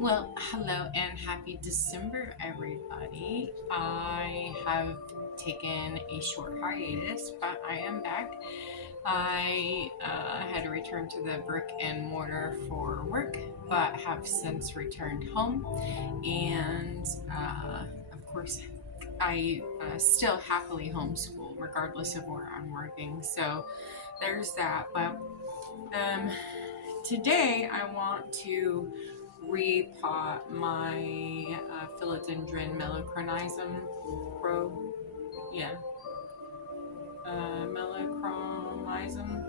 Well, hello and happy December, everybody. I have taken a short hiatus, but I am back. I had to return to the brick and mortar for work, but have since returned home. And of course, I still happily homeschool, regardless of where I'm working. So there's that. But um, today I want to repot my Philodendron Melanochrysum pro, yeah, Melanochrysum.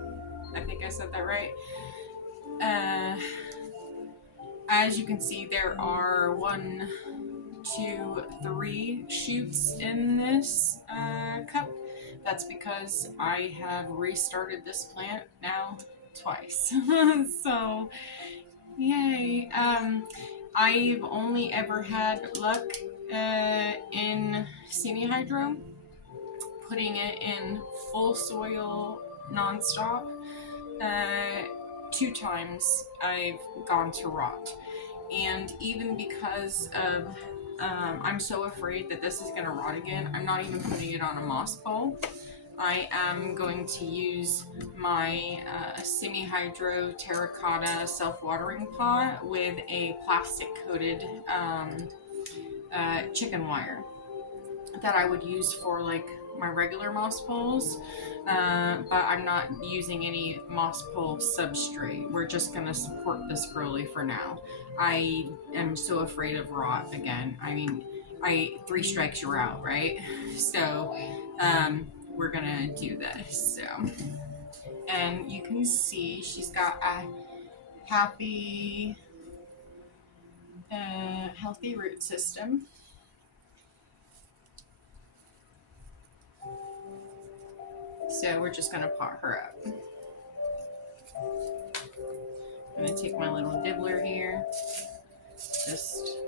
I think I said that right. Uh, as you can see, there are 1, 2, 3 shoots in this cup. That's because I have restarted this plant now twice. So yay. I've only ever had luck in semi-hydro, putting it in full soil nonstop. 2 times I've gone to rot. And even because of I'm so afraid that this is going to rot again, I'm not even putting it on a moss bowl. I am going to use my semi-hydro terracotta self-watering pot with a plastic-coated chicken wire that I would use for like my regular moss poles, but I'm not using any moss pole substrate. We're just going to support this growly for now. I am so afraid of rot again. I mean, 3 strikes you're out, right? So we're gonna do this. So, and you can see she's got a happy, healthy root system. So we're just gonna pot her up. I'm gonna take my little dibbler here. Just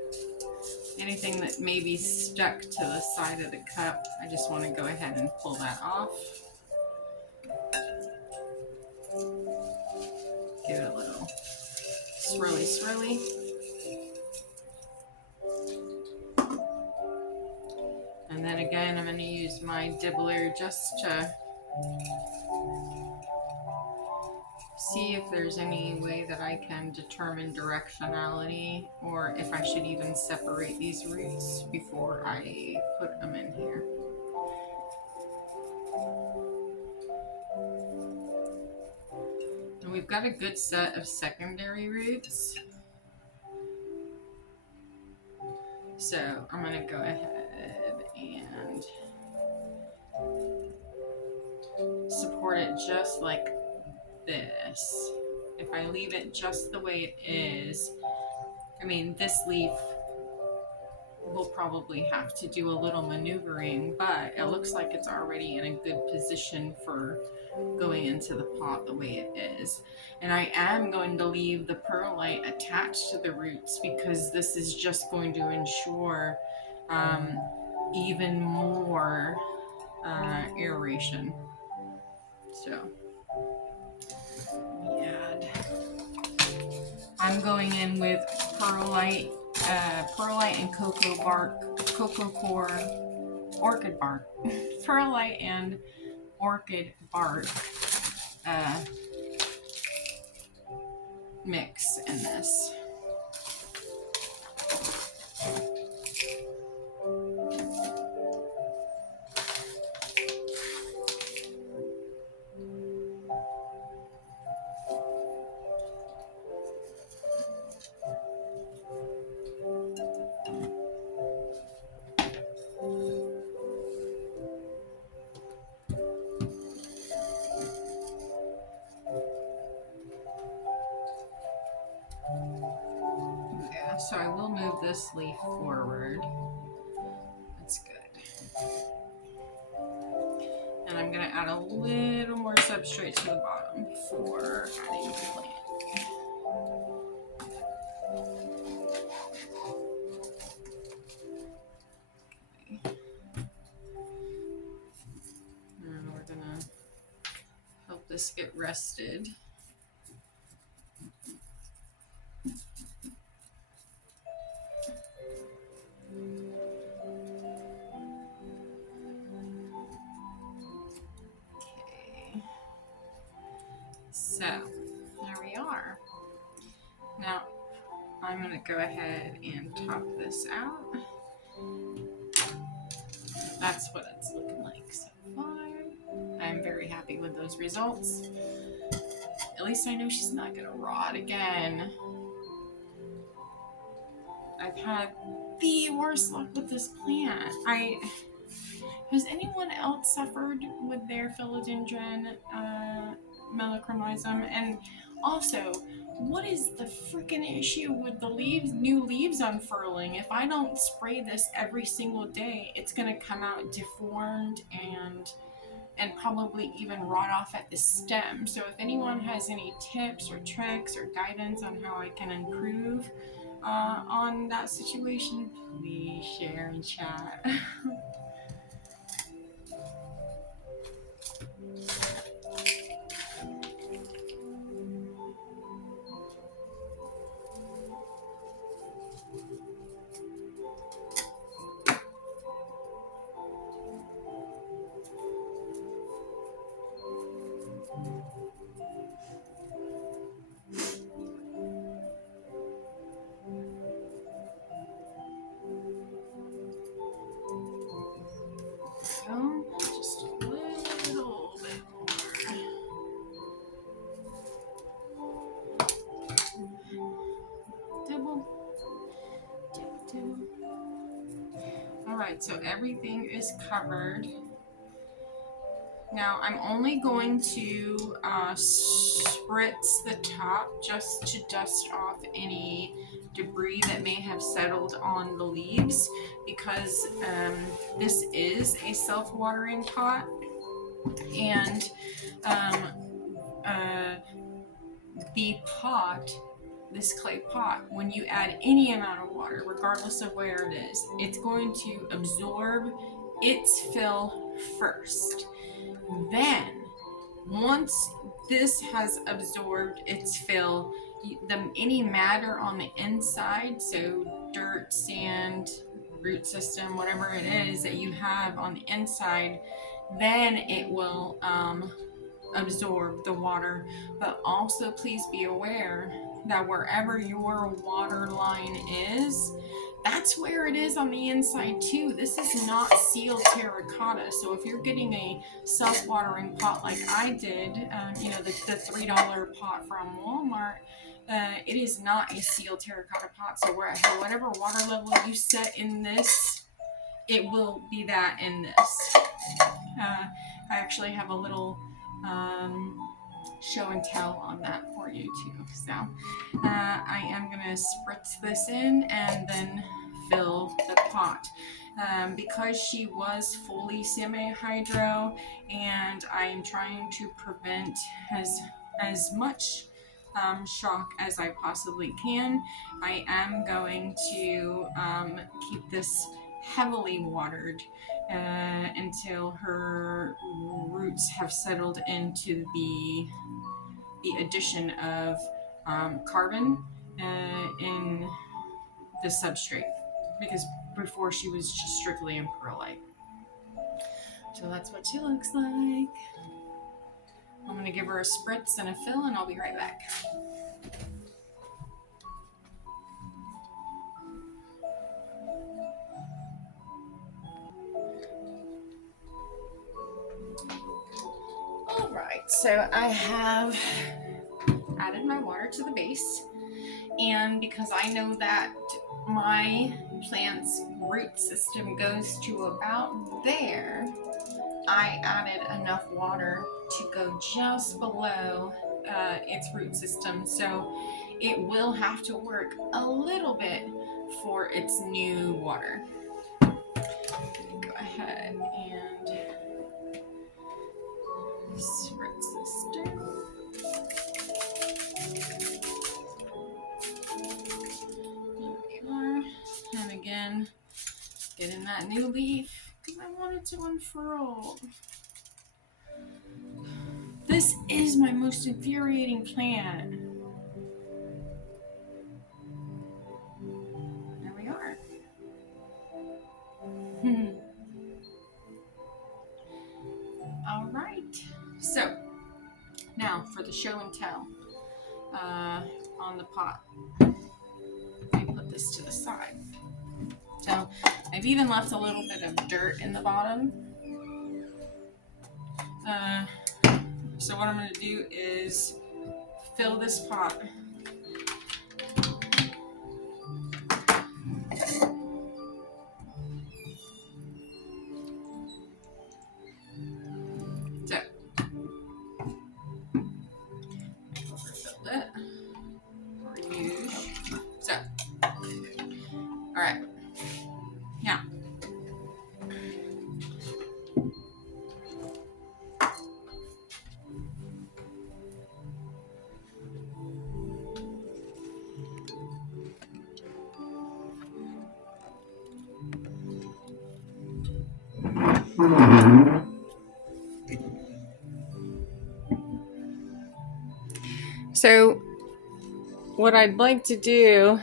anything that may be stuck to the side of the cup, I just want to go ahead and pull that off. Give it a little swirly swirly. And then again, I'm going to use my dibbler just to see if there's any way that I can determine directionality, or if I should even separate these roots before I put them in here. And we've got a good set of secondary roots. So I'm going to go ahead and support it just like this. If I leave it just the way it is, I mean, this leaf will probably have to do a little maneuvering, but it looks like it's already in a good position for going into the pot the way it is. And I am going to leave the perlite attached to the roots because this is just going to ensure even more aeration. So I'm going in with perlite and cocoa core, orchid bark, perlite and orchid bark mix in this. So I will move this leaf forward. That's good. And I'm going to add a little more substrate to the bottom before adding the plant. Okay. And we're going to help this get rested. I'm going to go ahead and top this out. That's what it's looking like so far. I'm very happy with those results. At least I know she's not going to rot again. I've had the worst luck with this plant. Has anyone else suffered with their Philodendron Melanochrysum? And also, what is the freaking issue with the new leaves unfurling? If I don't spray this every single day, it's gonna come out deformed and probably even rot off at the stem. So if anyone has any tips or tricks or guidance on how I can improve on that situation, please share and chat. Just a little bit more. Double. All right, so everything is covered. Now I'm only going to spritz the top just to dust off any debris that may have settled on the leaves, because this is a self-watering pot, and the pot, this clay pot, when you add any amount of water, regardless of where it is, it's going to absorb its fill first. Then, once this has absorbed its fill, any matter on the inside, so dirt, sand, root system, whatever it is that you have on the inside, then it will absorb the water. But also please be aware that wherever your water line is, that's where it is on the inside too. This is not sealed terracotta. So if you're getting a self-watering pot like I did, the $3 pot from Walmart, it is not a sealed terracotta pot. So whatever water level you set in this, it will be that in this. I actually have a little show and tell on that for you too. So I am going to spritz this in and then fill the pot. Because she was fully semi-hydro and I'm trying to prevent as much shock as I possibly can, I am going to keep this heavily watered until her roots have settled into the addition of carbon in the substrate, because before she was just strictly in perlite. So that's what she looks like. I'm going to give her a spritz and a fill, and I'll be right back. Alright, so I have added my water to the base, and because I know that my plant's root system goes to about there, I added enough water to go just below its root system, so it will have to work a little bit for its new water. Go ahead and spritz this down. There we are. And again, getting that new leaf because I want it to unfurl. This is my most infuriating plant. There we are. All right. So now for the show and tell on the pot. side. So I've even left a little bit of dirt in the bottom. So what I'm going to do is fill this pot. So, overfill it. Reuse. So, all right. Now, so what I'd like to do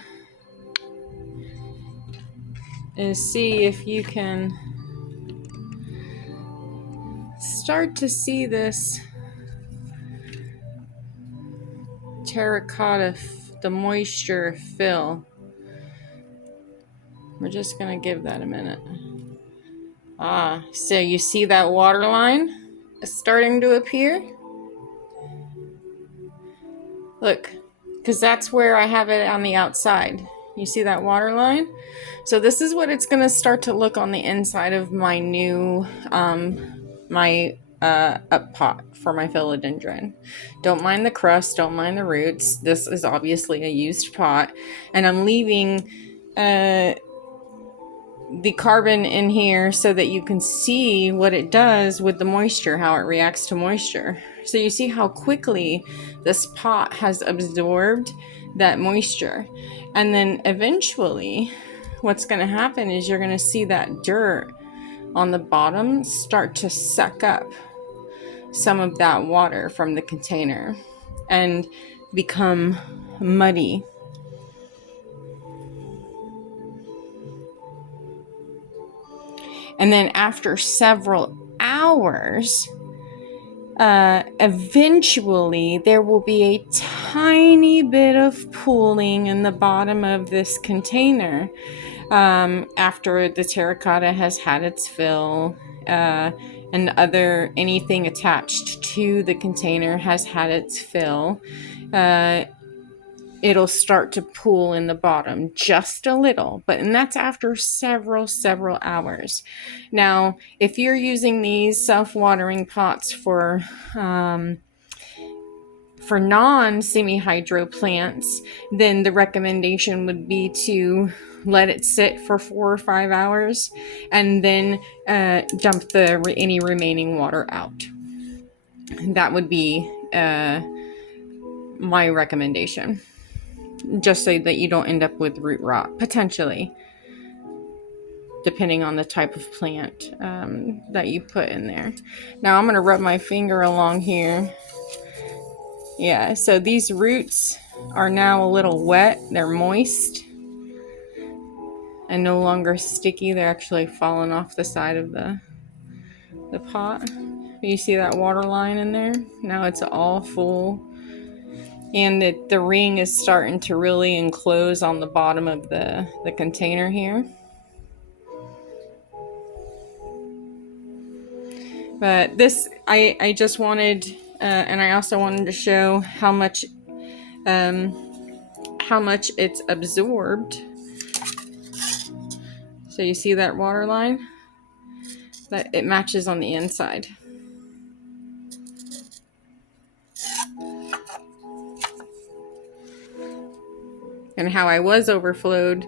is see if you can start to see this terracotta, the moisture fill. We're just going to give that a minute. So you see that water line starting to appear? Look, because that's where I have it on the outside. You see that water line? So this is what it's going to start to look on the inside of my new, up pot for my philodendron. Don't mind the crust, don't mind the roots. This is obviously a used pot. And I'm leaving the carbon in here so that you can see what it does with the moisture, how it reacts to moisture. So you see how quickly this pot has absorbed that moisture. And then eventually what's going to happen is you're going to see that dirt on the bottom start to suck up some of that water from the container and become muddy. And then after several hours, eventually there will be a tiny bit of pooling in the bottom of this container after the terracotta has had its fill and anything attached to the container has had its fill. It'll start to pool in the bottom just a little, and that's after several hours. Now, if you're using these self-watering pots for non-semi-hydro plants, then the recommendation would be to let it sit for 4 or 5 hours and then dump any remaining water out. That would be my recommendation. Just so that you don't end up with root rot, potentially, depending on the type of plant that you put in there. Now I'm going to rub my finger along here. Yeah, so these roots are now a little wet. They're moist and no longer sticky. They're actually falling off the side of the pot. You see that water line in there? Now it's all full. And the ring is starting to really enclose on the bottom of the container here. But this, I just wanted, and I also wanted to show how much it's absorbed. So you see that water line? That it matches on the inside. And how I was overfull,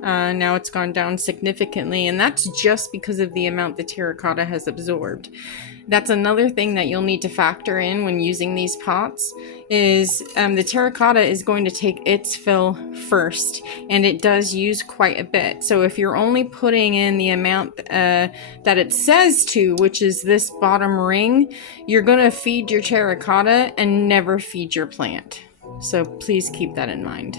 now it's gone down significantly, and that's just because of the amount the terracotta has absorbed. That's another thing that you'll need to factor in when using these pots is the terracotta is going to take its fill first, and it does use quite a bit. So if you're only putting in the amount that it says to, which is this bottom ring, you're going to feed your terracotta and never feed your plant. So please keep that in mind.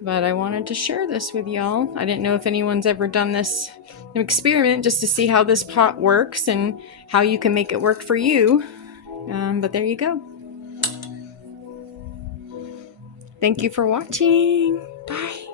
But I wanted to share this with y'all. I didn't know if anyone's ever done this experiment just to see how this pot works and how you can make it work for you. But there you go. Thank you for watching. Bye.